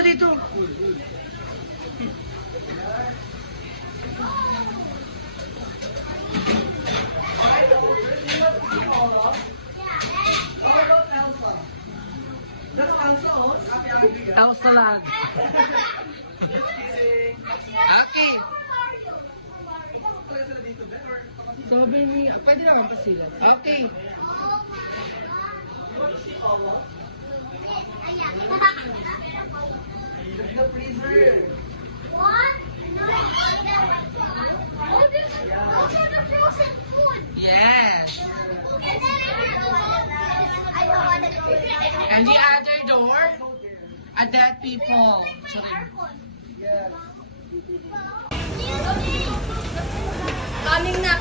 Dito. Elsa lang. Okay. Sabi niya, pwede naman pa sila. Okay. The freezer. What? Oh, those are the frozen food. Yes. I don't want it. And the other door, dead people. Sorry. Coming na.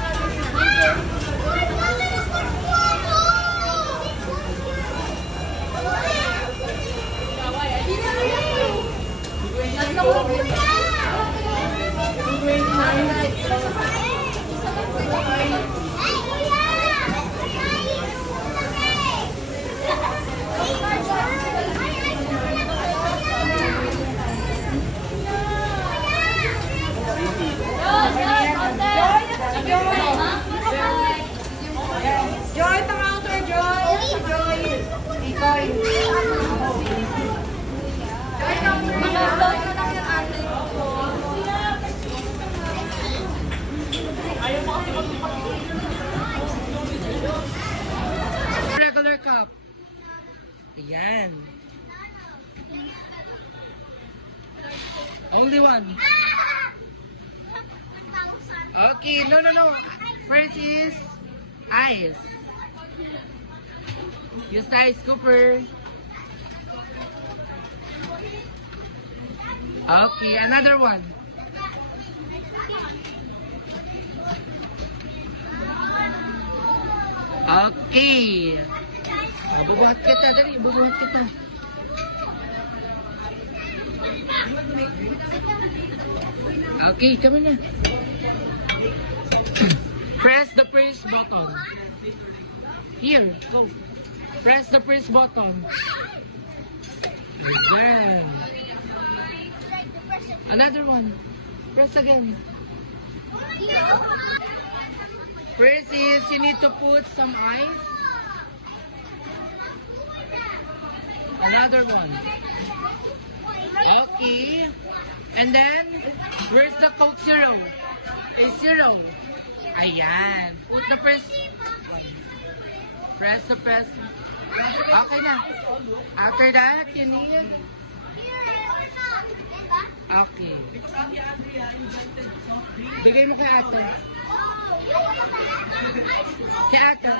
Joy, pang-outer, Joy. Joy. Ikoy. Joy, pang-outer. Regular cup. Ayan. Only one. Okay, no. First is ice. Use the ice scooper. Okay, another one. Okay. Bubuhat kita, dali, bubuhat kita. Okay, kami na. Press the first button. Here, go. Press the first button. Again. Another one. Press again. First is you need to put some ice. Another one. Okay. And then, where's the Coke Zero? A zero. Ayan. Put the first. Press the press. Okay na. After that, you need. Okay. Bigay mo kay ate. Kay ate.